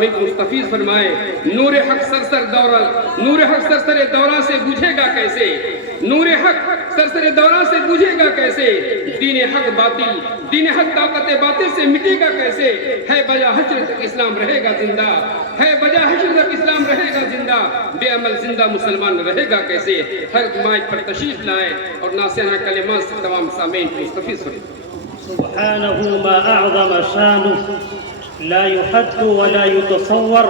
مستفیض فرمائے نور حق سرسر دورہ سے بجھے گا کیسے، نور حق سرسر دورہ سے بجھے گا کیسے، دین حق طاقت باطل سے مٹے گا کیسے، ہے بجا حشر تک اسلام رہے گا زندہ، ہے بجا حشر تک اسلام رہے گا زندہ، بے عمل زندہ مسلمان رہے گا کیسے۔ ہر مائک پر تشریف لائیں اور ناصحانہ کلمات سے تمام سامعین کو مستفیض فرمائیں۔ سبحانه ما أعظم شانه، لا يحد ولا يتصور،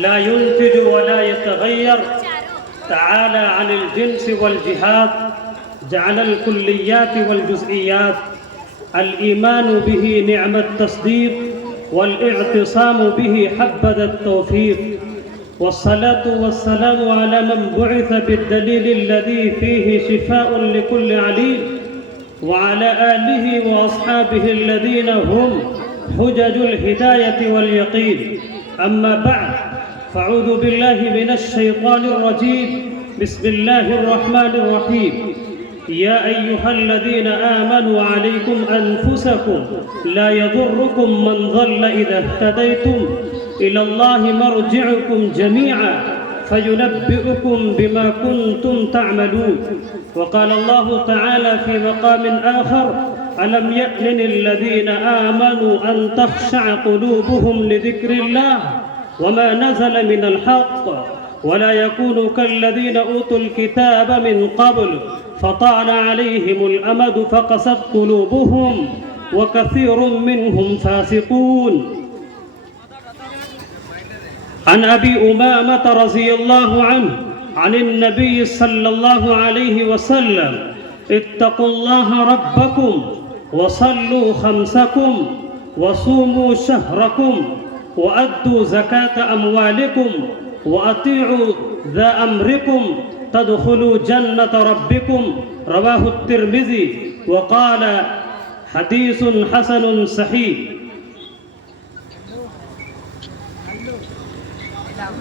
لا ينتج ولا يتغير، تعالى عن الجنس والجهات، جعل الكليات والجزئيات، الإيمان به نعم التصديق، والاعتصام به حبذا التوفيق، والصلاة والسلام على من بعث بالدليل الذي فيه شفاء لكل عليل، وعلى آله وأصحابه الذين هم حجج الهداية واليقين. أما بعد، فأعوذ بالله من الشيطان الرجيم. بسم الله الرحمن الرحيم. يا أيها الذين آمنوا عليكم أنفسكم لا يضركم من ضل إذا اهتديتم إلى الله مرجعكم جميعا فينبئكم بما كنتم تعملون. وقال الله تعالى في مقام آخر: ألم يأن الذين آمنوا أن تخشع قلوبهم لذكر الله وما نزل من الحق ولا يكونوا كالذين أوتوا الكتاب من قبل فطال عليهم الأمد فقست قلوبهم وكثير منهم فاسقون. عن أبي أمامة رضي الله عنه عن النبي صلى الله عليه وسلم: اتقوا الله ربكم وصلوا خمسكم وصوموا شهركم وأدوا زكاة أموالكم وأطيعوا ذا أمركم تدخلوا جنة ربكم. رواه الترمذي وقال: حديث حسن صحيح.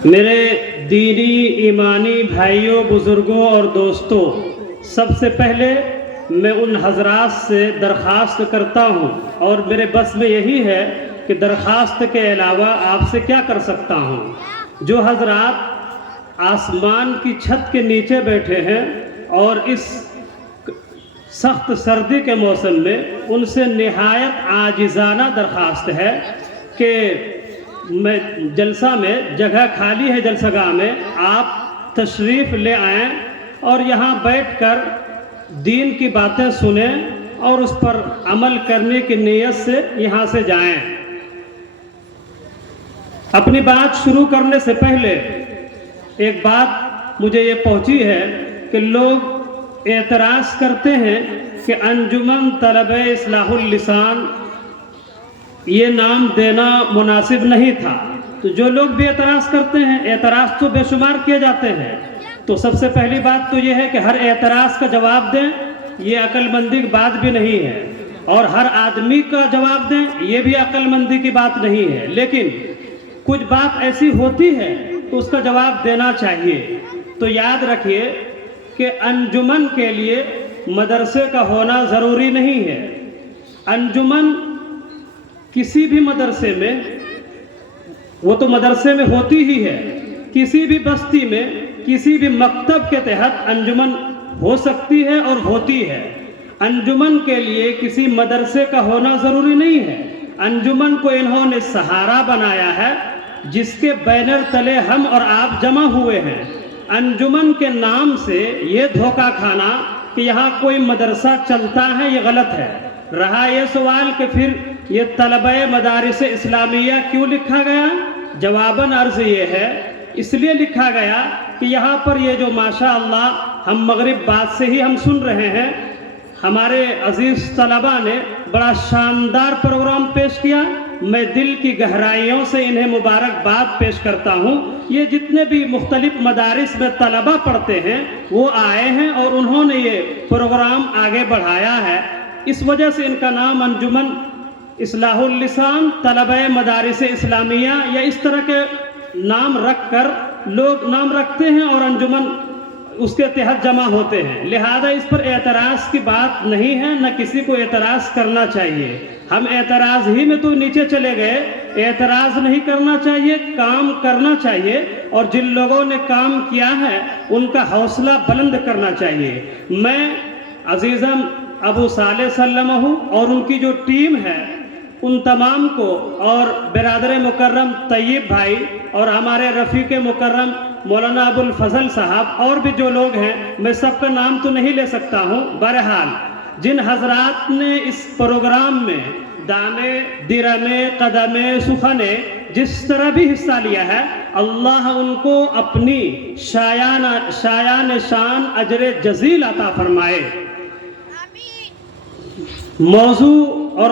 میرے دینی ایمانی بھائیوں، بزرگوں اور دوستوں، سب سے پہلے میں ان حضرات سے درخواست کرتا ہوں، اور میرے بس میں یہی ہے کہ درخواست کے علاوہ آپ سے کیا کر سکتا ہوں، جو حضرات آسمان کی چھت کے نیچے بیٹھے ہیں اور اس سخت سردی کے موسم میں، ان سے نہایت عاجزانہ درخواست ہے کہ میں جلسہ میں جگہ خالی ہے، جلسہ گاہ میں آپ تشریف لے آئیں اور یہاں بیٹھ کر دین کی باتیں سنیں اور اس پر عمل کرنے کی نیت سے یہاں سے جائیں۔ اپنی بات شروع کرنے سے پہلے ایک بات مجھے یہ پہنچی ہے کہ لوگ اعتراض کرتے ہیں کہ انجمن طلبہ اصلاح اللسان یہ نام دینا مناسب نہیں تھا۔ تو جو لوگ بھی اعتراض کرتے ہیں، اعتراض تو بے شمار کیے جاتے ہیں، تو سب سے پہلی بات تو یہ ہے کہ ہر اعتراض کا جواب دیں، یہ عقل مندی کی بات بھی نہیں ہے، اور ہر آدمی کا جواب دیں، یہ بھی عقل مندی کی بات نہیں ہے، لیکن کچھ بات ایسی ہوتی ہے تو اس کا جواب دینا چاہیے۔ تو یاد رکھیے کہ انجمن کے لیے مدرسے کا ہونا ضروری نہیں ہے۔ انجمن کسی بھی مدرسے میں، وہ تو مدرسے میں ہوتی ہی ہے، کسی بھی بستی میں، کسی بھی مکتب کے تحت انجمن ہو سکتی ہے اور ہوتی ہے۔ انجمن کے لیے کسی مدرسے کا ہونا ضروری نہیں ہے۔ انجمن کو انہوں نے سہارا بنایا ہے جس کے بینر تلے ہم اور آپ جمع ہوئے ہیں۔ انجمن کے نام سے یہ دھوکہ کھانا کہ یہاں کوئی مدرسہ چلتا ہے، یہ غلط ہے۔ رہا یہ سوال کہ پھر یہ طلبہ مدارس اسلامیہ کیوں لکھا گیا، جواباً عرض یہ ہے، اس لیے لکھا گیا کہ یہاں پر یہ جو ماشاءاللہ ہم مغرب بعد سے ہی ہم سن رہے ہیں، ہمارے عزیز طلبہ نے بڑا شاندار پروگرام پیش کیا۔ میں دل کی گہرائیوں سے انہیں مبارکباد پیش کرتا ہوں۔ یہ جتنے بھی مختلف مدارس میں طلبہ پڑھتے ہیں وہ آئے ہیں اور انہوں نے یہ پروگرام آگے بڑھایا ہے، اس وجہ سے ان کا نام انجمن اصلاح اللسان طلبہ مدارس اسلامیہ یا اس طرح کے نام رکھ کر لوگ نام رکھتے ہیں اور انجمن اس کے تحت جمع ہوتے ہیں۔ لہذا اس پر اعتراض کی بات نہیں ہے، نہ کسی کو اعتراض کرنا چاہیے۔ ہم اعتراض ہی میں تو نیچے چلے گئے. اعتراض نہیں کرنا چاہیے, کام کرنا چاہیے, اور جن لوگوں نے کام کیا ہے ان کا حوصلہ بلند کرنا چاہیے. میں عزیزم ابو صالح سلمہ اور ان کی جو ٹیم ہے ان تمام کو, اور برادر مکرم طیب بھائی اور ہمارے رفیق مکرم مولانا ابو الفضل صاحب اور بھی جو لوگ ہیں, میں سب کا نام تو نہیں لے سکتا ہوں. بہرحال جن حضرات نے اس پروگرام میں دامے درمے قدمے سخنے جس طرح بھی حصہ لیا ہے, اللہ ان کو اپنی شایان شان اجر جزیل عطا فرمائے. موضوع اور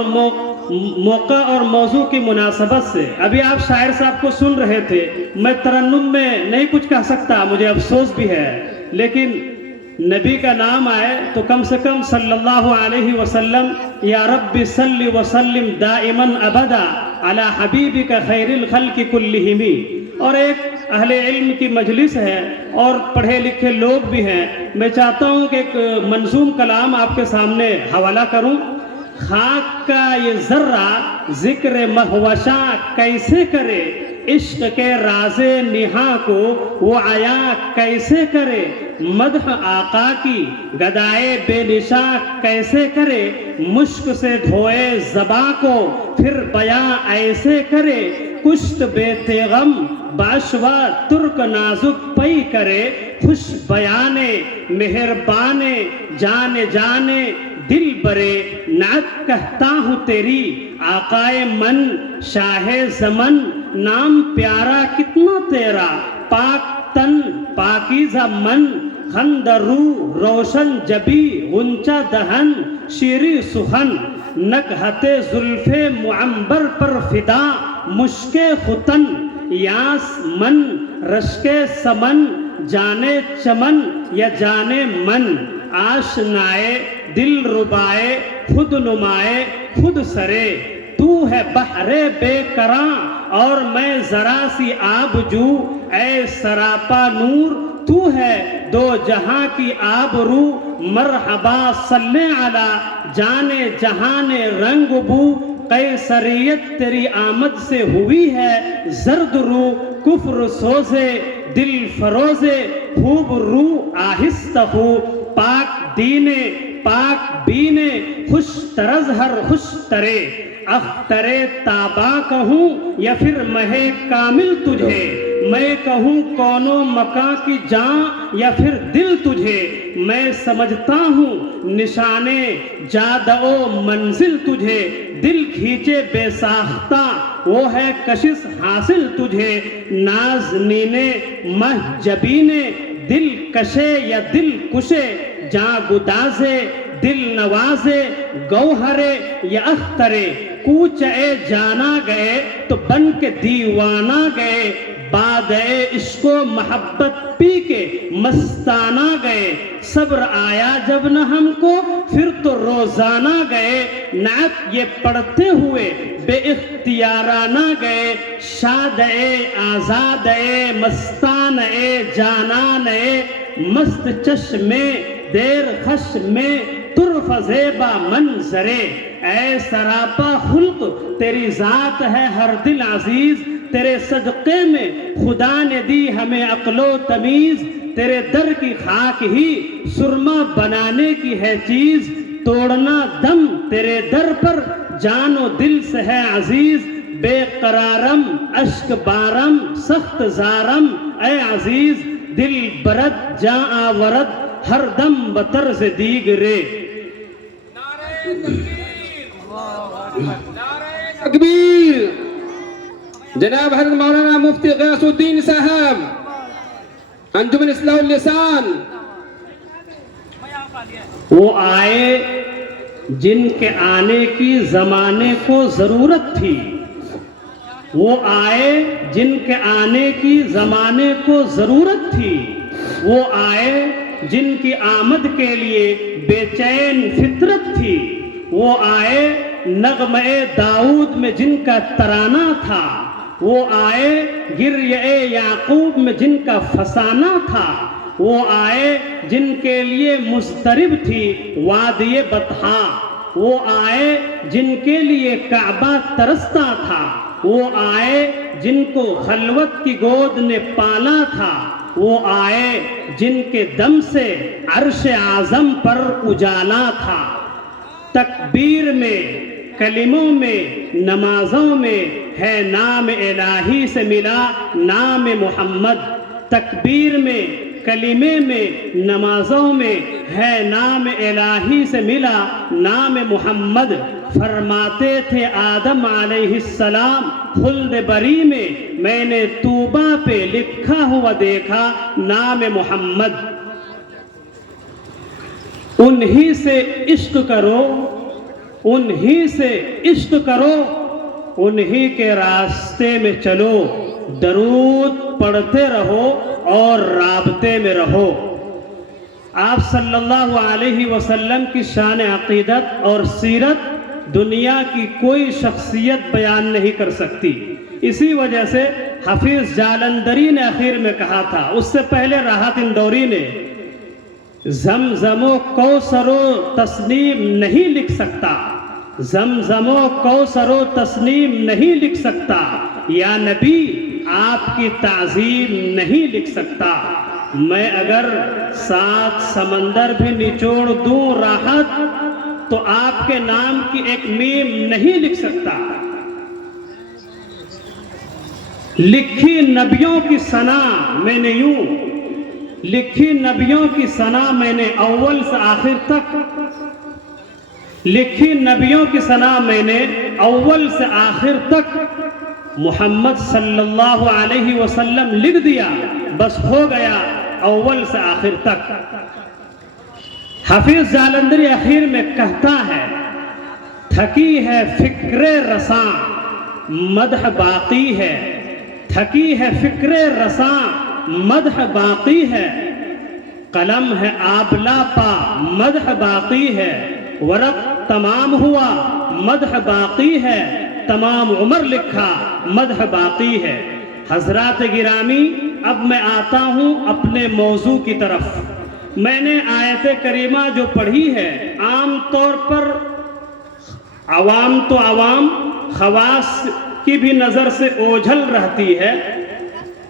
موقع اور موضوع کی مناسبت سے ابھی آپ شاعر صاحب کو سن رہے تھے. میں ترنم میں نہیں کچھ کہہ سکتا, مجھے افسوس بھی ہے, لیکن نبی کا نام آئے تو کم سے کم صلی اللہ علیہ وسلم یا رب صلی وسلم دائما ابدا علی حبیبک خیر الخلق کلہم. اور ایک اہل علم کی مجلس ہے اور پڑھے لکھے لوگ بھی ہیں. میں چاہتا ہوں کہ ایک منظوم کلام آپ کے سامنے حوالہ کروں. خاک کا یہ ذرہ ذکر مہوشاں کیسے کرے, عشق کے راز نہاں کو وہ عیاں کیسے کرے, مدح آقا کی گدائے بے نشاں کیسے کرے, مشک سے دھوئے زباں کو پھر بیاں ایسے کرے, کشت بے تیغم باشوا ترک نازک پئی کرے, خوش بیانے مہربانے جانے جانے دل برے, نعت کہتا ہوں تیری آقائے من شاہ زمن, نام پیارا کتنا تیرا پاک تن پاکیزہ من, خند رو روشن جبی غنچہ دہن شیریں سخن, نکہت زلف معمبر پر فدا مشک ختن, یاس من رشک سمن جانے چمن یا جانے من, آشنائے دل ربائے خود نمائے خود سرے, تو ہے بحر بے کراں اور میں ذرا سی آب جو, اے سراپا نور تو ہے دو جہاں کی آب رو, مرحبا صلی علی جانے جہان رنگ بو, قیصریت تیری آمد سے ہوئی ہے زرد رو, کفر سوزے دل فروزے خوب رو آہستہ ہو, پاک دینے پاک بینے خوش طرز ہر خوش ترے, اختر تابا کہوں یا پھر مہے کامل تجھے, میں کہوں کونو مکاں کی جاں یا پھر دل تجھے, میں سمجھتا ہوں نشانے جادو منزل تجھے, دل کھینچے بے ساختہ وہ ہے کشش حاصل تجھے, نازنینے مہ جبینے دل کشے یا دل کشے, جاں گدازے دل نوازے گوہرے یا اخترے, کوچ اے جانا گئے تو بن کے دیوانہ گئے, بعد عشق و محبت پی کے مستانہ گئے, صبر آیا جب نہ ہم کو پھر تو روزانہ گئے, نعت یہ پڑھتے ہوئے بے اختیارانہ گئے, شاد اے آزاد اے مستان اے جانان اے, مست چشمے دیر خش میں طرف زیبا منظرے, اے سراپا خلق تیری ذات ہے ہر دل عزیز, تیرے صدقے میں خدا نے دی ہمیں عقل و تمیز, تیرے در کی خاک ہی سرما بنانے کی ہے چیز, توڑنا دم تیرے در پر جان و دل سے ہے عزیز, بے قرارم اشک بارم سخت زارم اے عزیز, دل برد جاں آورد ہر دم بطرز دیگرے. تکبیر. جناب حضرت مولانا مفتی غیاث الدین صاحب انجمن اصلاح اللسان, وہ آئے جن کے آنے کی زمانے کو ضرورت تھی, وہ آئے جن کے آنے کی زمانے کو ضرورت تھی, وہ آئے جن کی آمد کے لیے بے چین فطرت تھی, وہ آئے نغمہ داؤد میں جن کا ترانہ تھا, وہ آئے گریہ یعقوب میں جن کا فسانہ تھا, وہ آئے جن کے لیے مضطرب تھی وادی بطحا, وہ آئے جن کے لیے کعبہ ترستا تھا، وہ آئے جن کو خلوت کی گود نے پالا تھا، وہ آئے جن کے دم سے عرش اعظم پر اجالا تھا۔ تکبیر میں، کلموں میں، نمازوں میں ہے نام الہی سے ملا نام محمد۔ تکبیر میں، کلمے میں، نمازوں میں ہے نام الہی سے ملا نام محمد۔ فرماتے تھے آدم علیہ السلام خلد بری میں نے طوبہ پہ لکھا ہوا دیکھا نام محمد۔ انہی سے عشق کرو، انہی سے عشق کرو، انہی کے راستے میں چلو، درود پڑھتے رہو اور رابطے میں رہو۔ آپ صلی اللہ علیہ وسلم کی شان عقیدت اور سیرت دنیا کی کوئی شخصیت بیان نہیں کر سکتی۔ اسی وجہ سے حفیظ جالندری نے آخر میں کہا تھا، اس سے پہلے راحت اندوری نے، زمزم و کوثر و تسنیم نہیں لکھ سکتا، زمزم و کوثر و تسنیم نہیں لکھ سکتا، یا نبی آپ کی تعظیم نہیں لکھ سکتا۔ میں اگر 7 سمندر بھی نچوڑ دوں راحت تو آپ کے نام کی ایک میم نہیں لکھ سکتا۔ لکھی نبیوں کی ثنا میں نے یوں، لکھی نبیوں کی ثنا میں نے اول سے آخر تک، لکھی نبیوں کی ثنا میں نے اول سے آخر تک محمد صلی اللہ علیہ وسلم لکھ دیا، بس ہو گیا اول سے آخر تک۔ حفیظ جالندری آخر میں کہتا ہے، تھکی ہے فکر رساں مدح باقی ہے، تھکی ہے فکر رساں مدح باقی ہے، قلم ہے آبلا پا مدح باقی ہے، ورق تمام ہوا مدح باقی ہے، تمام عمر لکھا مدح باقی ہے۔ حضرات گرامی، اب میں آتا ہوں اپنے موضوع کی طرف۔ میں نے آیت کریمہ جو پڑھی ہے، عام طور پر عوام تو عوام، خواص کی بھی نظر سے اوجھل رہتی ہے۔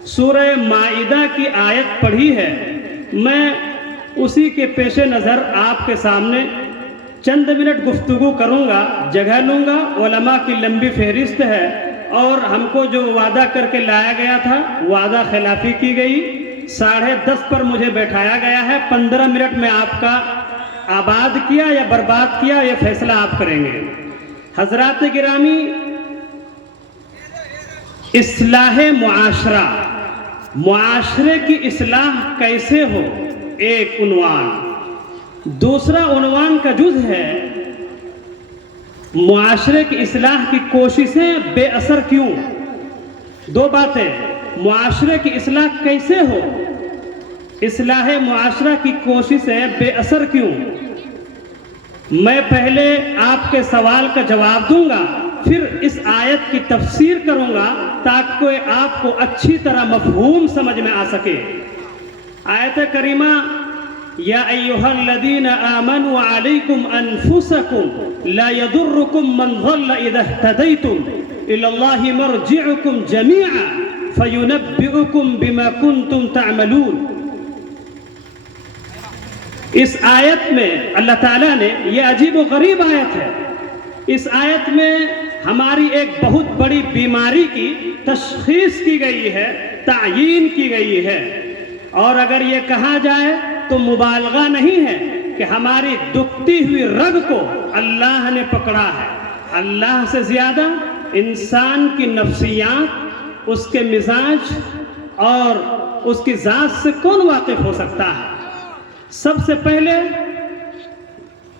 سورہ مائدہ کی آیت پڑھی ہے، میں اسی کے پیش نظر آپ کے سامنے چند منٹ گفتگو کروں گا، جگہ لوں گا۔ علماء کی لمبی فہرست ہے اور ہم کو جو وعدہ کر کے لایا گیا تھا وعدہ خلافی کی گئی۔ 10:30 پر مجھے بیٹھایا گیا ہے، 15 منٹ میں آپ کا آباد کیا یا برباد کیا یہ فیصلہ آپ کریں گے۔ حضرات گرامی، اصلاح معاشرہ، معاشرے کی اصلاح کیسے ہو، ایک عنوان۔ دوسرا عنوان کا جز ہے معاشرے کی اصلاح کی کوششیں بے اثر کیوں۔ دو باتیں، معاشرے کی اصلاح کیسے ہو، اصلاح معاشرہ کی کوششیں بے اثر کیوں۔ میں پہلے آپ کے سوال کا جواب دوں گا، پھر اس آیت کی تفسیر کروں گا تاکہ آپ کو اچھی طرح مفہوم سمجھ میں آ سکے۔ آیت کریمہ، یا ایھا الذین آمنوا علیکم انفسکم لا یضرکم من ضل اذا اہتدیتم الی اللہ مرجعکم جمیعا فینبئکم بما کنتم تعملون۔ اس آیت میں اللہ تعالیٰ نے، یہ عجیب و غریب آیت ہے، اس آیت میں ہماری ایک بہت بڑی بیماری کی تشخیص کی گئی ہے، تعیین کی گئی ہے۔ اور اگر یہ کہا جائے تو مبالغہ نہیں ہے کہ ہماری دکھتی ہوئی رگ کو اللہ نے پکڑا ہے۔ اللہ سے زیادہ انسان کی نفسیات، اس کے مزاج اور اس کی ذات سے کون واقف ہو سکتا ہے؟ سب سے پہلے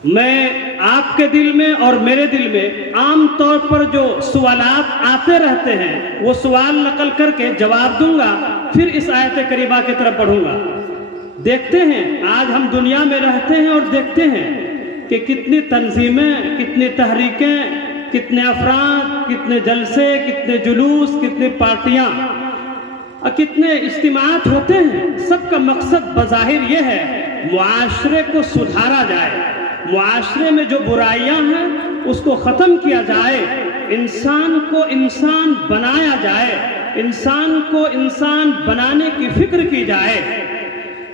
میں آپ کے دل میں اور میرے دل میں عام طور پر جو سوالات آتے رہتے ہیں وہ سوال نقل کر کے جواب دوں گا، پھر اس آیت کریمہ کی طرف بڑھوں گا۔ دیکھتے ہیں آج ہم دنیا میں رہتے ہیں اور دیکھتے ہیں کہ کتنی تنظیمیں، کتنی تحریکیں، کتنے افراد، کتنے جلسے، کتنے جلوس، کتنی پارٹیاں اور کتنے اجتماعات ہوتے ہیں۔ سب کا مقصد بظاہر یہ ہے معاشرے کو سدھارا جائے، معاشرے میں جو برائیاں ہیں اس کو ختم کیا جائے، انسان کو انسان بنایا جائے، انسان کو انسان بنانے کی فکر کی جائے۔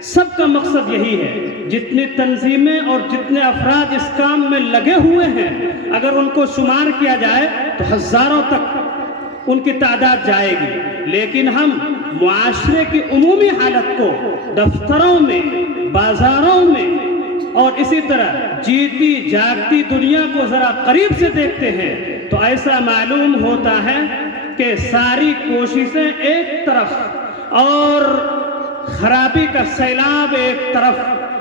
سب کا مقصد یہی ہے۔ جتنی تنظیمیں اور جتنے افراد اس کام میں لگے ہوئے ہیں، اگر ان کو شمار کیا جائے تو ہزاروں تک ان کی تعداد جائے گی، لیکن ہم معاشرے کی عمومی حالت کو دفتروں میں، بازاروں میں اور اسی طرح جیتی جاگتی دنیا کو ذرا قریب سے دیکھتے ہیں تو ایسا معلوم ہوتا ہے کہ ساری کوششیں ایک طرف اور خرابی کا سیلاب ایک طرف۔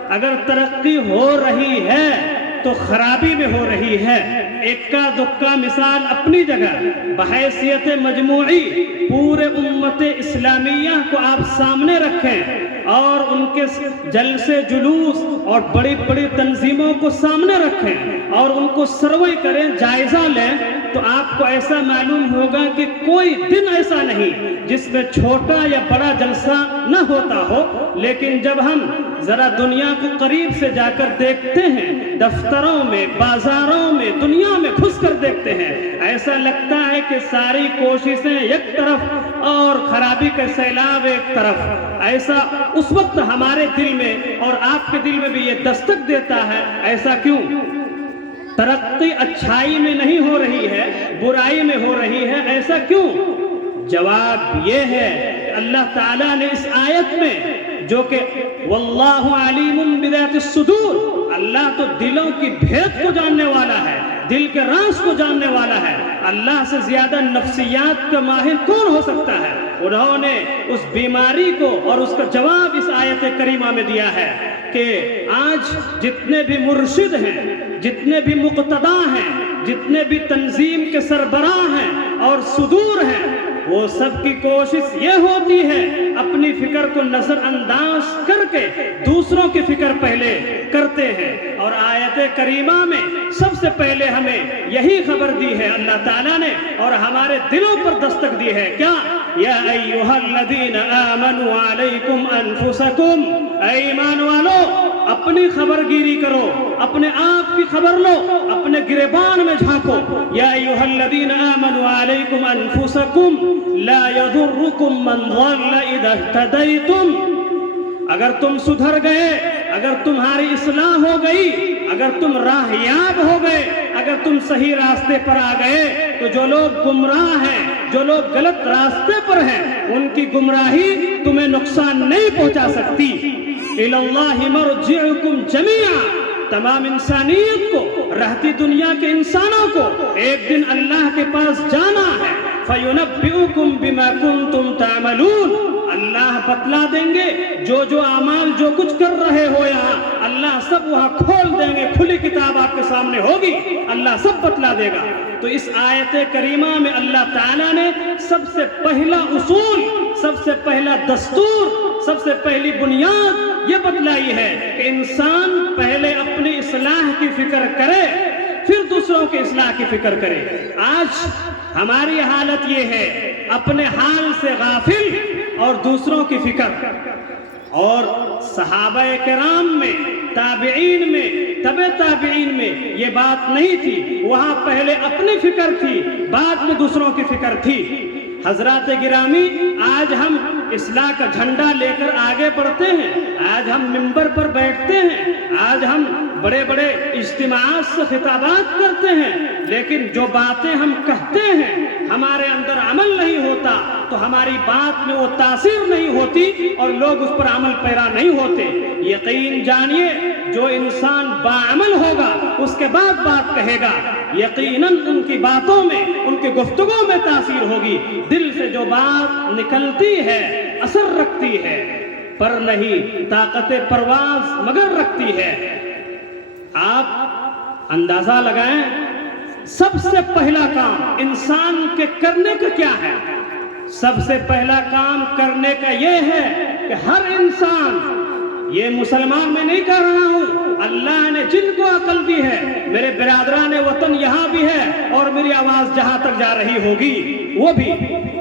اگر ترقی ہو رہی ہے تو خرابی میں ہو رہی ہے۔ اکا دکا مثال اپنی جگہ، بحیثیت مجموعی پورے امت اسلامیہ کو آپ سامنے رکھیں اور ان کے جلسے جلوس اور بڑی بڑی تنظیموں کو سامنے رکھیں اور ان کو سروے کریں، جائزہ لیں، تو آپ کو ایسا معلوم ہوگا کہ کوئی دن ایسا نہیں جس میں چھوٹا یا بڑا جلسہ نہ ہوتا ہو۔ لیکن جب ہم ذرا دنیا کو قریب سے جا کر دیکھتے ہیں، دفتروں میں، بازاروں میں، دنیا میں گھس کر دیکھتے ہیں، ایسا لگتا ہے کہ ساری کوششیں ایک طرف اور خرابی کا سیلاب ایک طرف۔ ایسا اس وقت ہمارے دل میں اور آپ کے دل میں بھی یہ دستک دیتا ہے، ایسا کیوں؟ ترقی اچھائی میں نہیں ہو رہی ہے، برائی میں ہو رہی ہے، ایسا کیوں؟ جواب یہ ہے کہ اللہ تعالیٰ نے اس آیت میں، جو کہ واللہ علیم بذات الصدور، اللہ تو دلوں کی بھید کو جاننے والا ہے، دل کے راز کو جاننے والا ہے۔ اللہ سے زیادہ نفسیات کا ماہر کون ہو سکتا ہے؟ انہوں نے اس بیماری کو اور اس کا جواب اس آیت کریمہ میں دیا ہے کہ آج جتنے بھی مرشد ہیں، جتنے بھی مقتدا ہیں، جتنے بھی تنظیم کے سربراہ ہیں اور صدور ہیں، وہ سب کی کوشش یہ ہوتی ہے اپنی فکر کو نظر انداز کر کے دوسروں کی فکر پہلے کرتے ہیں۔ اور آیت کریمہ میں سب سے پہلے ہمیں یہی خبر دی ہے اللہ تعالیٰ نے اور ہمارے دلوں پر دستک دی ہے، کیا؟ یا ایھا الذین آمنوا علیکم انفسکم، اے ایمان والو اپنی خبر گیری کرو، اپنے آپ کی خبر لو، اپنے گریبان میں جھانکو۔ یا ایھا الذین آمنوا علیکم انفسکم لا یضرکم من ضل اذا اہتدیتم، اگر تم سدھر گئے، اگر تمہاری اصلاح ہو گئی، اگر تم راہیاب ہو گئے، اگر تم صحیح راستے پر آ گئے، تو جو لوگ گمراہ ہیں، جو لوگ غلط راستے پر ہیں، ان کی گمراہی تمہیں نقصان نہیں پہنچا سکتی۔ الی اللہ مرجعکم جمیعا، تمام انسانیت کو، رہتی دنیا کے انسانوں کو ایک دن اللہ کے پاس جانا ہے۔ فَيُنَبِّئُكُم بِمَا كُنتُمْ تَعْمَلُونَ، اللہ بتلا دیں گے جو اعمال جو کچھ کر رہے ہو یہاں، اللہ سب وہاں کھول دیں گے، کھلی کتاب آپ کے سامنے ہوگی، اللہ سب بتلا دے گا۔ تو اس آیت کریمہ میں اللہ تعالیٰ نے سب سے پہلا اصول، سب سے پہلا دستور، سب سے پہلی بنیاد یہ بتلائی ہے کہ انسان پہلے اپنی اصلاح کی فکر کرے، پھر دوسروں کی اصلاح کی فکر کرے۔ آج ہماری حالت یہ ہے، اپنے حال سے غافل اور دوسروں کی فکر۔ اور صحابہ کرام میں، تابعین میں، تبع تابعین میں یہ بات نہیں تھی، وہاں پہلے اپنی فکر تھی، بعد میں دوسروں کی فکر تھی۔ حضرات گرامی، آج ہم اصلاح کا جھنڈا لے کر آگے بڑھتے ہیں، آج ہم منبر پر بیٹھتے ہیں، آج ہم بڑے بڑے اجتماعات سے خطابات کرتے ہیں، لیکن جو باتیں ہم کہتے ہیں ہمارے اندر عمل نہیں ہوتا تو ہماری بات میں وہ تاثیر نہیں ہوتی اور لوگ اس پر عمل پیرا نہیں ہوتے۔ یقین جانیے، جو انسان باعمل ہوگا اس کے بعد بات کہے گا، یقیناً ان کی باتوں میں، ان کی گفتگو میں تاثیر ہوگی۔ دل سے جو بات نکلتی ہے اثر رکھتی ہے، پر نہیں طاقت پرواز مگر رکھتی ہے۔ آپ اندازہ لگائیں، سب سے پہلا کام انسان کے کرنے کا کیا ہے؟ سب سے پہلا کام کرنے کا یہ ہے کہ ہر انسان، یہ مسلمان میں نہیں کہہ رہا ہوں، اللہ نے جن کو عقل دی ہے، میرے برادران وطن یہاں بھی ہے اور میری آواز جہاں تک جا رہی ہوگی وہ بھی،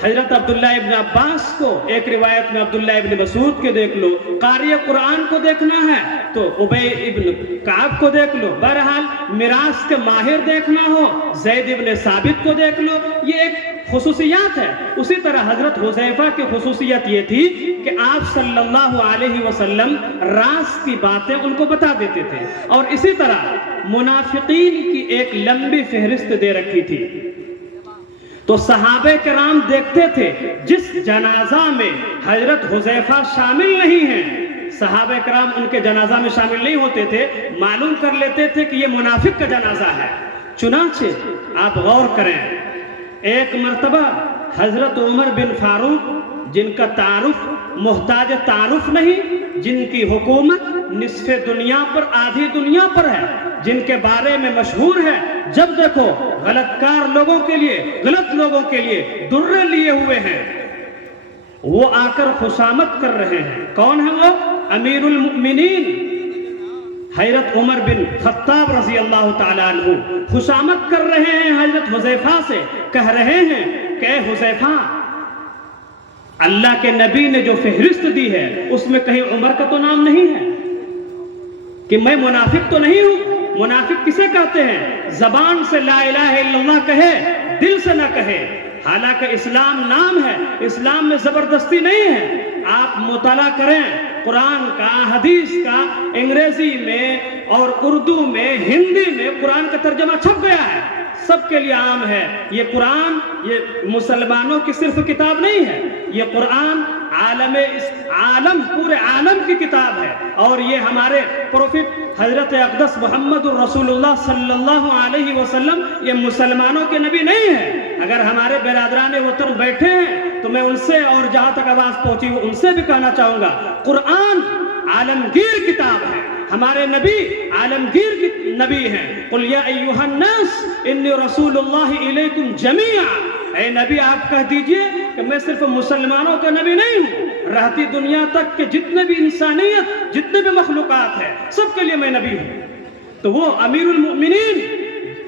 حضرت عبداللہ ابن عباس کو، ایک روایت میں عبداللہ ابن مسعود کے دیکھ لو، قاری قرآن کو دیکھنا ہے تو ابی ابن کعب کو دیکھ لو، بہرحال میراث کے ماہر دیکھنا ہو زید ابن ثابت کو دیکھ لو، یہ ایک خصوصیات ہے۔ اسی طرح حضرت حذیفہ کی خصوصیت یہ تھی کہ آپ صلی اللہ علیہ وسلم راز کی باتیں ان کو بتا دیتے تھے، اور اسی طرح منافقین کی ایک لمبی فہرست دے رکھی تھی۔ تو صحابہ کرام دیکھتے تھے جس جنازہ میں حضرت حذیفہ شامل نہیں ہیں، صحابہ کرام ان کے جنازہ میں شامل نہیں ہوتے تھے، معلوم کر لیتے تھے کہ یہ منافق کا جنازہ ہے۔ چنانچہ آپ غور کریں، ایک مرتبہ حضرت عمر بن فاروق، جن کا تعارف محتاج تعارف نہیں، جن کی حکومت نصف دنیا پر آدھی دنیا پر ہے، جن کے بارے میں مشہور ہے جب دیکھو غلط کار لوگوں کے لیے، غلط لوگوں کے لیے درے لیے ہوئے ہیں، وہ آ کر خوشامد کر رہے ہیں۔ کون ہے وہ؟ امیر المؤمنین حضرت عمر بن خطاب رضی اللہ تعالیٰ عنہ خوشامد کر رہے ہیں حضرت حذیفہ سے، کہہ رہے ہیں کہ اے حذیفہ، اللہ کے نبی نے جو فہرست دی ہے اس میں کہیں عمر کا تو نام نہیں ہے، کہ میں منافق تو نہیں ہوں۔ منافق کسے کہتے ہیں؟ زبان سے لا الہ الا اللہ کہے، دل سے نہ کہے، حالانکہ اسلام نام ہے، اسلام میں زبردستی نہیں ہے۔ آپ مطالعہ کریں قرآن کا، حدیث کا، انگریزی میں اور اردو میں، ہندی میں قرآن کا ترجمہ چھپ گیا ہے، سب کے لیے عام ہے۔ یہ قرآن یہ مسلمانوں کی صرف کتاب نہیں ہے، یہ قرآن عالم پورے عالم کی کتاب ہے، اور یہ ہمارے پروفٹ حضرت اقدس محمد الرسول اللہ صلی اللہ علیہ وسلم یہ مسلمانوں کے نبی نہیں ہے۔ اگر ہمارے برادران وطن بیٹھے ہیں تو میں ان سے، اور جہاں تک آواز پہنچی وہ ان سے بھی کہنا چاہوں گا، قرآن عالمگیر کتاب ہے، ہمارے نبی عالمگیر کی نبی ہیں۔ قل یا ایھا الناس انی رسول اللہ الیکم جمیعا، اے نبی آپ کہہ دیجئے کہ میں صرف مسلمانوں کا نبی نہیں ہوں، رہتی دنیا تک کے جتنے بھی انسانیت، جتنے بھی مخلوقات ہیں، سب کے لیے میں نبی ہوں۔ تو وہ امیر المؤمنین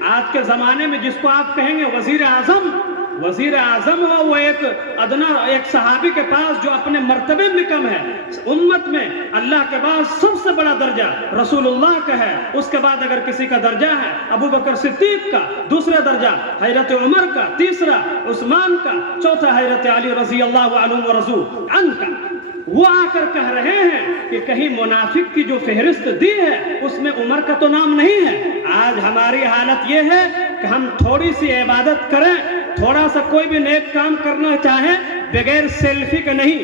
آج کے زمانے میں جس کو آپ کہیں گے وزیر اعظم ہو، وہ ایک ادنا ایک صحابی کے پاس جو اپنے مرتبے میں کم ہے، امت میں اللہ کے بعد سب سے بڑا درجہ رسول اللہ کا ہے، اس کے بعد اگر کسی کا درجہ ہے ابو بکر صدیق کا، دوسرا درجہ حضرت عمر کا، تیسرا عثمان کا، چوتھا حضرت علی رضی اللہ عنہ ورضوا عنہ کا۔ وہ آ کر کہہ رہے ہیں کہ کہیں منافق کی جو فہرست دی ہے اس میں عمر کا تو نام نہیں ہے۔ آج ہماری حالت یہ ہے کہ ہم تھوڑی سی عبادت کریں، تھوڑا سا کوئی بھی نیک کام کرنا چاہیں، بغیر سیلفی کے نہیں،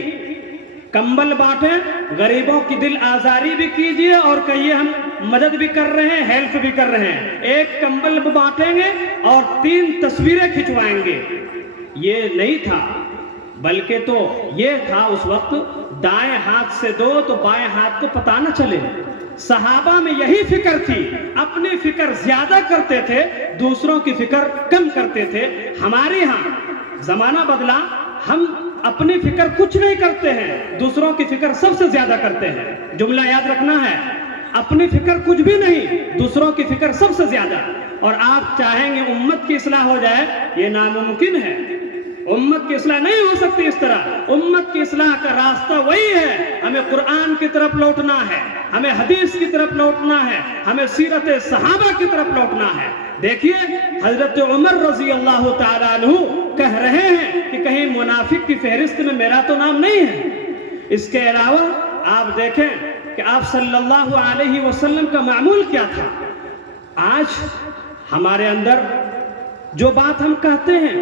کمبل بانٹیں، غریبوں کی دل آزاری بھی کیجئے اور کہیے ہم مدد بھی کر رہے ہیں، ہیلپ بھی کر رہے ہیں، ایک کمبل بانٹیں گے اور 3 تصویریں کھنچوائیں گے۔ یہ نہیں تھا، بلکہ تو یہ تھا اس وقت دائیں ہاتھ سے دو تو بائیں ہاتھ کو پتہ نہ چلے۔ صحابہ میں یہی فکر تھی، اپنی فکر زیادہ کرتے تھے، دوسروں کی فکر کم کرتے تھے۔ ہمارے ہاں زمانہ بدلا، ہم اپنی فکر کچھ نہیں کرتے ہیں، دوسروں کی فکر سب سے زیادہ کرتے ہیں۔ جملہ یاد رکھنا ہے، اپنی فکر کچھ بھی نہیں، دوسروں کی فکر سب سے زیادہ۔ اور آپ چاہیں گے امت کی اصلاح ہو جائے، یہ ناممکن ہے۔ امت کی اصلاح نہیں ہو سکتی اس طرح۔ امت کی اصلاح کا راستہ وہی ہے، ہمیں قرآن کی طرف لوٹنا ہے، ہمیں حدیث کی طرف لوٹنا ہے، ہمیں سیرت صحابہ کی طرف لوٹنا ہے۔ دیکھیے حضرت عمر رضی اللہ تعالیٰ عنہ کہہ رہے ہیں کہ کہیں منافق کی فہرست میں میرا تو نام نہیں ہے۔ اس کے علاوہ آپ دیکھیں کہ آپ صلی اللہ علیہ وسلم کا معمول کیا تھا۔ آج ہمارے اندر جو بات ہم کہتے ہیں،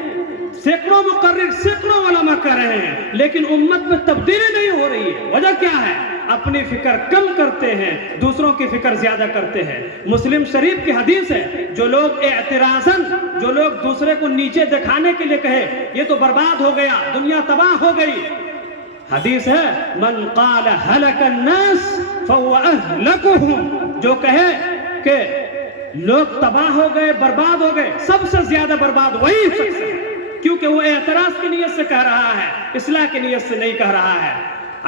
سینکڑوں مقرر، سینکڑوں علماء کہہ رہے ہیں، لیکن امت میں تبدیلی نہیں ہو رہی ہے۔ وجہ کیا ہے؟ اپنی فکر کم کرتے ہیں، دوسروں کی فکر زیادہ کرتے ہیں۔ مسلم شریف کی حدیث ہے، جو لوگ اعتراضاً، جو لوگ دوسرے کو نیچے دکھانے کے لیے کہے یہ تو برباد ہو گیا، دنیا تباہ ہو گئی، حدیث ہے من قال ہلک الناس فهو اہلکہم، جو کہے کہ لوگ تباہ ہو گئے، برباد ہو گئے، سب سے زیادہ برباد وہی شخص ہے، کیونکہ وہ اعتراض کی نیت سے کہہ رہا ہے، اصلاح کی نیت سے نہیں کہہ رہا ہے۔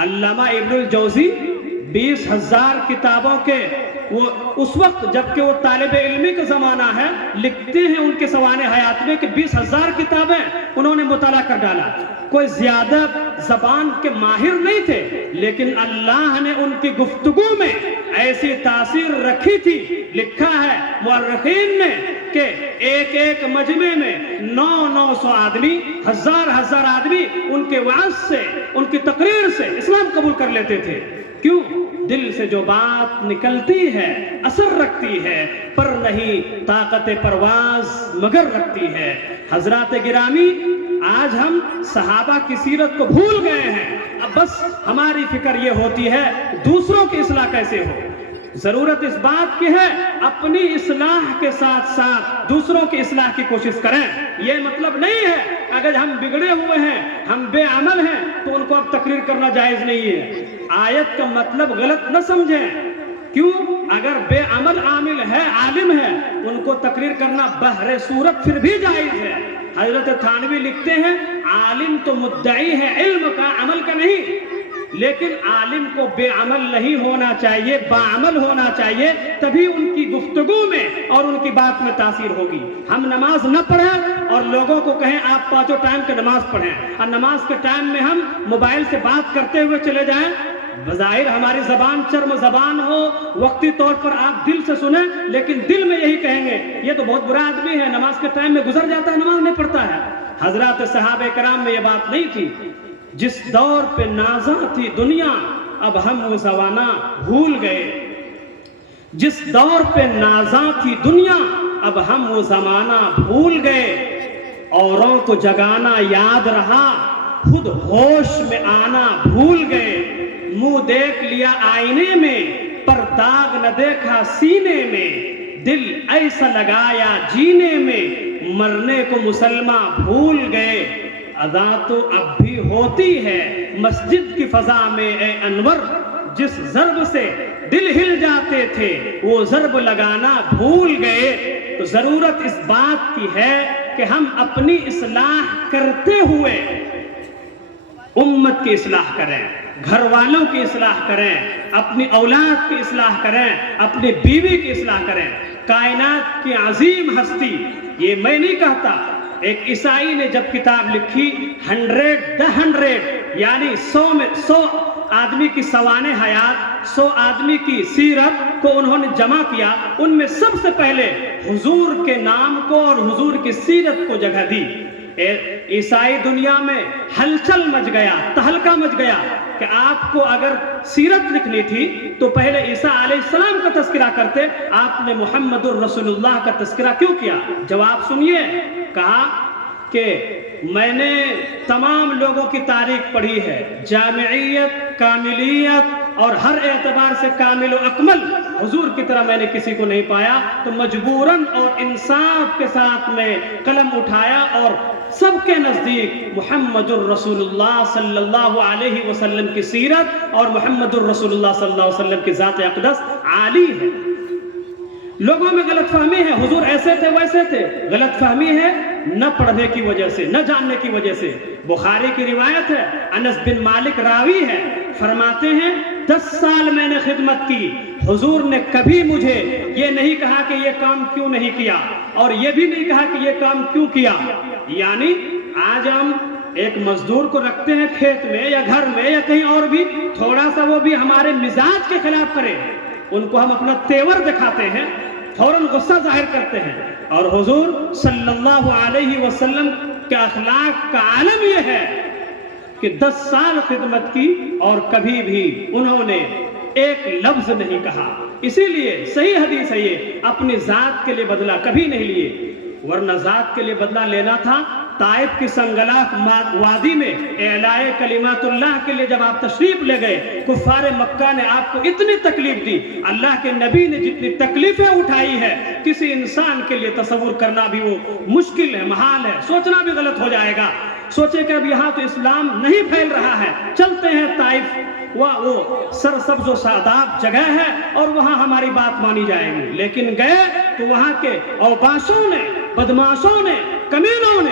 علامہ ابن الجوزی 20,000 کتابوں کے وہ اس وقت جبکہ وہ طالب علمی کا زمانہ ہے، لکھتے ہیں ان کے سوانح حیات میں کہ 20,000 کتابیں انہوں نے مطالعہ کر ڈالا. کوئی زیادہ زبان کے ماہر نہیں تھے، لیکن اللہ نے ان کی گفتگو میں ایسی تاثیر رکھی تھی. لکھا ہے مورخین نے کہ ایک ایک مجمع میں 900 آدمی، ہزار آدمی ان کے وعظ سے، ان کی تقریر سے اسلام قبول کر لیتے تھے. کیوں؟ دل سے جو بات نکلتی ہے اثر رکھتی ہے، پر نہیں طاقت پرواز مگر رکھتی ہے. حضرات گرامی، آج ہم صحابہ کی سیرت کو بھول گئے ہیں. اب بس ہماری فکر یہ ہوتی ہے دوسروں کی اصلاح کیسے ہو. ضرورت اس بات کی ہے اپنی اصلاح کے ساتھ ساتھ دوسروں کی اصلاح کی کوشش کریں. یہ مطلب نہیں ہے اگر ہم بگڑے ہوئے ہیں، ہم بے عمل ہیں تو ان کو اب تقریر کرنا جائز نہیں ہے. آیت کا مطلب غلط نہ سمجھیں. کیوں؟ اگر بے عمل عامل ہے، عالم ہے، ان کو تقریر کرنا بہر صورت پھر بھی جائز ہے. حضرت تھانوی لکھتے ہیں عالم تو مدعی ہے علم کا، عمل کا نہیں، لیکن عالم کو بے عمل نہیں ہونا چاہیے، باعمل ہونا چاہیے، تبھی ان کی گفتگو میں اور ان کی بات میں تاثیر ہوگی. ہم نماز نہ پڑھیں اور لوگوں کو کہیں آپ پانچوں ٹائم کی نماز پڑھیں، اور نماز کے ٹائم میں ہم موبائل سے بات کرتے ہوئے چلے جائیں. بظاہر ہماری زبان چرم زبان ہو، وقتی طور پر آپ دل سے سنیں، لیکن دل میں یہی کہیں گے یہ تو بہت برا آدمی ہے، نماز کے ٹائم میں گزر جاتا ہے، نماز نہیں پڑھتا ہے. حضرات صحابہ کرام میں یہ بات نہیں تھی. جس دور پہ نازاں تھی دنیا اب ہم وہ زمانہ بھول گئے. جس دور پہ نازاں تھی دنیا اب ہم وہ زمانہ بھول گئے. اوروں کو جگانا یاد رہا، خود ہوش میں آنا بھول گئے. منہ دیکھ لیا آئینے میں پر داغ نہ دیکھا سینے میں. دل ایسا لگایا جینے میں مرنے کو مسلمان بھول گئے. اذا تو اب بھی ہوتی ہے مسجد کی فضا میں اے انور. جس ضرب سے دل ہل جاتے تھے وہ ضرب لگانا بھول گئے. تو ضرورت اس بات کی ہے کہ ہم اپنی اصلاح کرتے ہوئے امت کی اصلاح کریں، گھر والوں کی اصلاح کریں، اپنی اولاد کی اصلاح کریں، اپنی بیوی کی اصلاح کریں. کائنات کی عظیم ہستی، یہ میں نہیں کہتا، ایک عیسائی نے جب کتاب لکھی 100 یعنی 100 آدمی کی سوانح حیات، 100 آدمی کی سیرت کو انہوں نے جمع کیا. ان میں سب سے پہلے حضور کے نام کو اور حضور کی سیرت کو جگہ دی. عیسائی دنیا میں ہلچل مچ گیا، تہلکہ مچ گیا کہ آپ کو اگر سیرت لکھنی تھی تو پہلے عیسیٰ علیہ السلام کا تذکرہ کرتے، آپ نے محمد الرسول اللہ کا تذکرہ کیوں کیا؟ جواب سنیے. کہا کہ میں نے تمام لوگوں کی تاریخ پڑھی ہے، جامعیت، کاملیت اور ہر اعتبار سے کامل و اکمل حضور کی طرح میں نے کسی کو نہیں پایا. تو مجبوراً اور انصاف کے ساتھ میں قلم اٹھایا اور سب کے نزدیک محمد الرسول اللہ صلی اللہ علیہ وسلم کی سیرت اور محمد الرسول اللہ صلی اللہ علیہ وسلم کی ذات اقدس عالی ہے. لوگوں میں غلط فہمی ہے حضور ایسے تھے ویسے تھے. غلط فہمی ہے نہ پڑھنے کی وجہ سے، نہ جاننے کی وجہ سے. بخاری کی روایت ہے، انس بن مالک راوی ہے، فرماتے ہیں 10 سال میں نے خدمت کی، حضور نے کبھی مجھے یہ نہیں کہا کہ یہ کام کیوں نہیں کیا، اور یہ بھی نہیں کہا کہ یہ کام کیوں کیا. یعنی آج ہم ایک مزدور کو رکھتے ہیں کھیت میں یا گھر میں یا کہیں اور بھی، تھوڑا سا وہ بھی ہمارے مزاج کے خلاف کرے، ان کو ہم اپنا تیور دکھاتے ہیں، فوراً غصہ ظاہر کرتے ہیں. اور حضور صلی اللہ علیہ وسلم کے اخلاق کا عالم یہ ہے کہ 10 سال خدمت کی اور کبھی بھی انہوں نے ایک لفظ نہیں کہا. اسی لیے صحیح حدیث ہے یہ، اپنی ذات کے لیے بدلہ کبھی نہیں لیے، ورنہ ذات کے لیے بدلہ لینا تھا. طائف کی سنگلاخ وادی میں اعلاء کلمات اللہ کے لیے جب آپ تشریف لے گئے، کفار مکہ نے آپ کو اتنی تکلیف دی. اللہ کے نبی نے جتنی تکلیفیں اٹھائی ہے کسی انسان کے لیے تصور کرنا بھی وہ مشکل ہے، محال ہے، سوچنا بھی غلط ہو جائے گا. سوچے کہ اب یہاں تو اسلام نہیں پھیل رہا ہے، چلتے ہیں طائف، وہ سرسبز و شاداب جگہ ہے اور وہاں ہماری بات مانی جائے گی. لیکن گئے تو وہاں کے اوباشوں نے، بدماشوں نے، کمینوں نے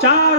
4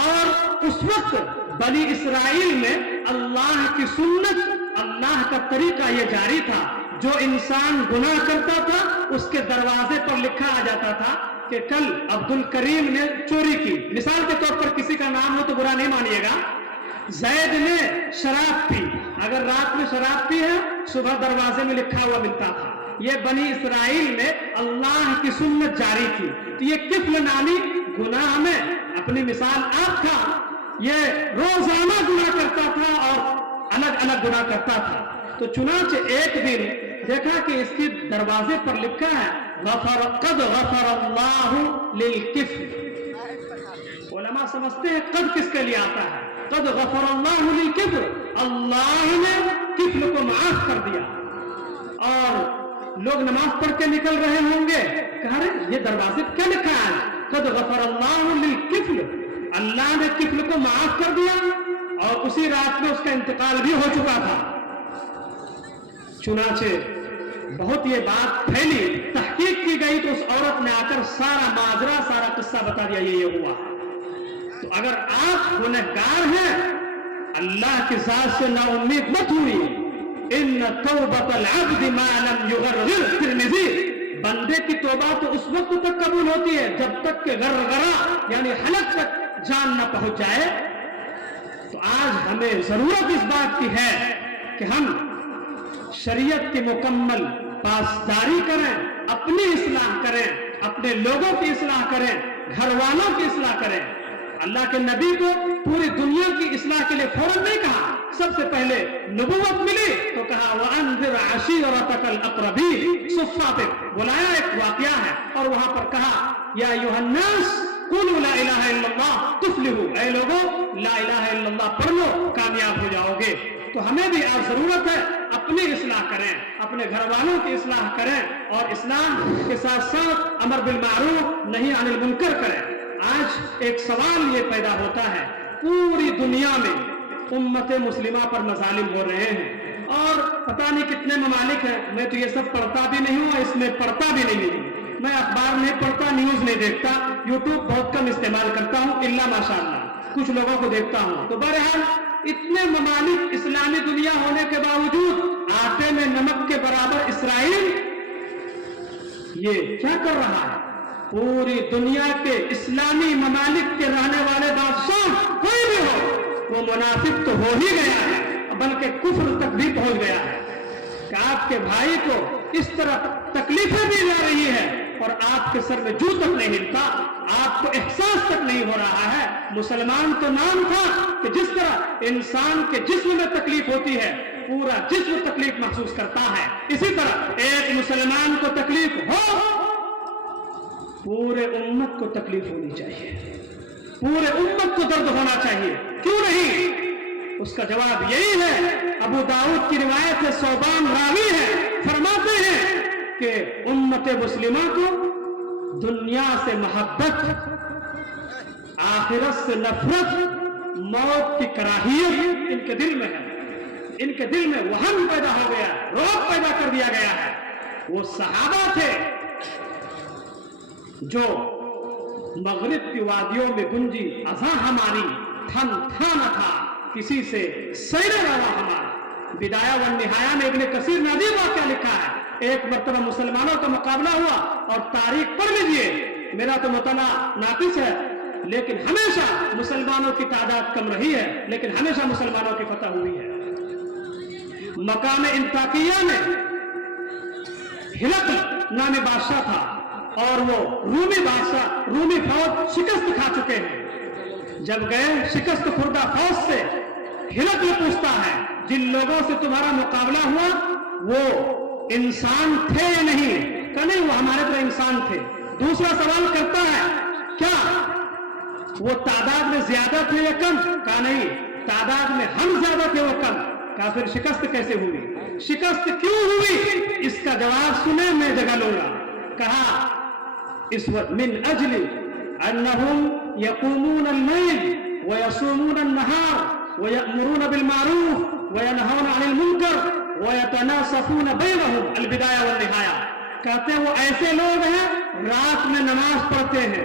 اور اس وقت بنی اسرائیل میں اللہ کی سنت، اللہ کا طریقہ یہ جاری تھا، جو انسان گناہ کرتا تھا اس کے دروازے پر لکھا آ جاتا تھا کہ کل عبد الکریم نے چوری کی، مثال کے طور پر کسی کا نام ہو تو برا نہیں مانیے گا، زید نے شراب پی، اگر رات میں شراب پی ہے صبح دروازے میں لکھا ہوا ملتا تھا۔ یہ بنی اسرائیل میں اللہ کی سنت جاری تھی۔ تو یہ کفل نامی گناہ میں اپنی مثال آپ تھا، یہ روزانہ گناہ کرتا تھا اور الگ الگ گناہ کرتا تھا۔ تو چنانچہ ایک دن دیکھا کہ اس کے دروازے پر لکھا ہے قد غفر اللہ للکفل۔ علماء سمجھتے ہیں قد کس کے لیے آتا ہے؟ قد غفر اللہ للکفل، اللہ نے کفل کو معاف کر دیا۔ اور لوگ نماز پڑھ کے نکل رہے ہوں گے، کہا رہے یہ دروازے کیا لکھا ہے؟ قد غفر اللہ للکفل، اللہ نے کفل کو معاف کر دیا، اور اسی رات میں اس کا انتقال بھی ہو چکا تھا۔ چنانچہ بہت یہ بات پھیلی، تحقیق کی گئی تو اس عورت نے آ کر سارا ماجرا، سارا قصہ بتا دیا، یہ ہوا۔ تو اگر آپ گنہگار ہیں، اللہ کی ذات سے نا امید مت ہوئی۔ ان توبۃ العبد ما لم یغرغر، ترمذی، بندے کی توبہ تو اس وقت تک قبول ہوتی ہے جب تک کہ غرغرہ یعنی حلق تک جان نہ پہنچ جائے۔ تو آج ہمیں ضرورت اس بات کی ہے کہ ہم شریعت کی مکمل پاسداری کریں، اپنی اصلاح کریں، اپنے لوگوں کی اصلاح کریں، گھر والوں کی اصلاح کریں۔ اللہ کے نبی کو پوری دنیا کی اصلاح کے لیے فوراً نہیں کہا، سب سے پہلے نبوت ملی تو کہا وَأَنذِرْ عَشِيرَتَكَ الْأَقْرَبِينَ، صفہ پہ بلایا، ایک واقعہ ہے، اور وہاں پر کہا یا ایھا الناس قولوا لا الہ الا اللہ تفلحوا، اے لوگوں لا الہ الا اللہ پڑھ لو کامیاب ہو جاؤ گے۔ تو ہمیں بھی آج ضرورت ہے اپنی اصلاح کریں، اپنے گھر والوں کی اصلاح کریں، اور اسلام کے ساتھ ساتھ امر بالمعروف نہی عن المنکر کریں۔ آج ایک سوال یہ پیدا ہوتا ہے، پوری دنیا میں امت مسلمہ پر مظالم ہو رہے ہیں، اور پتہ نہیں کتنے ممالک ہیں، میں تو یہ سب پڑھتا بھی نہیں ہوں، اس میں پڑھتا بھی نہیں ہوں، میں اخبار نہیں پڑھتا، نیوز نہیں دیکھتا، یوٹیوب بہت کم استعمال کرتا ہوں، الا ماشاءاللہ کچھ لوگوں کو دیکھتا ہوں۔ تو بہرحال اتنے ممالک اسلامی دنیا ہونے کے باوجود آٹے میں نمک کے برابر اسرائیل یہ کیا کر رہا ہے؟ پوری دنیا کے اسلامی ممالک کے رہنے والے بادشاہ کوئی بھی ہو، وہ منافق تو ہو ہی گیا ہے، بلکہ کفر تک بھی پہنچ گیا ہے کہ آپ کے بھائی کو اس طرح تکلیفیں دی جا رہی ہے اور آپ کے سر میں جو تک نہیں ہلتا، آپ کو احساس تک نہیں ہو رہا ہے۔ مسلمان تو نام تھا کہ جس طرح انسان کے جسم میں تکلیف ہوتی ہے پورا جسم تکلیف محسوس کرتا ہے، اسی طرح ایک مسلمان کو تکلیف ہو پورے امت کو تکلیف ہونی چاہیے، پورے امت کو درد ہونا چاہیے، کیوں نہیں؟ اس کا جواب یہی ہے، ابو داؤد کی روایت ہے، ثوبان راوی ہے، فرماتے ہیں کہ امت مسلمہ کو دنیا سے محبت، آخرت سے نفرت، موت کی کراہیت ان کے دل میں ہے، ان کے دل میں وہن پیدا ہو گیا، رعب پیدا کر دیا گیا ہے۔ وہ صحابہ تھے جو مغرب کی وادیوں میں گنجی اذاں ہماری، تھن تھا نہ تھا کسی سے سیر روا ہمارا۔ بدایہ و نہایہ میں ابن کثیر نے عجیب واقعہ لکھا ہے، ایک مرتبہ مسلمانوں کا مقابلہ ہوا، اور تاریخ پڑھ لیجئے، میرا تو مطالعہ ناقص ہے لیکن ہمیشہ مسلمانوں کی تعداد کم رہی ہے، لیکن ہمیشہ مسلمانوں کی فتح ہوئی ہے۔ مقام انطاکیہ میں ہرقل نامی بادشاہ تھا، اور وہ رومی بادشاہ، رومی فوج شکست کھا چکے ہیں۔ جب گئے شکست خوردہ فوج سے، ہرقل پوچھتا ہے جن لوگوں سے تمہارا مقابلہ ہوا وہ انسان تھے یا نہیں؟ کہ نہیں، وہ ہمارے طرح انسان تھے۔ دوسرا سوال کرتا ہے کیا وہ تعداد میں زیادہ تھے یا کم؟ کہا نہیں، تعداد میں ہم زیادہ تھے وہ کم۔ کہا پھر شکست کیسے ہوئی؟ شکست کیوں ہوئی؟ اس کا جواب سنیں، میں جگہ لوں گا۔ کہا اس وقت من اجل انہم یقومون اللیل ویصومون النہار ویأمرون بالمعروف وینہون عن المنکر ویتناصفون بینہم، البدایہ والنہایہ۔ کہتے ہیں وہ ایسے لوگ ہیں رات میں نماز پڑھتے ہیں،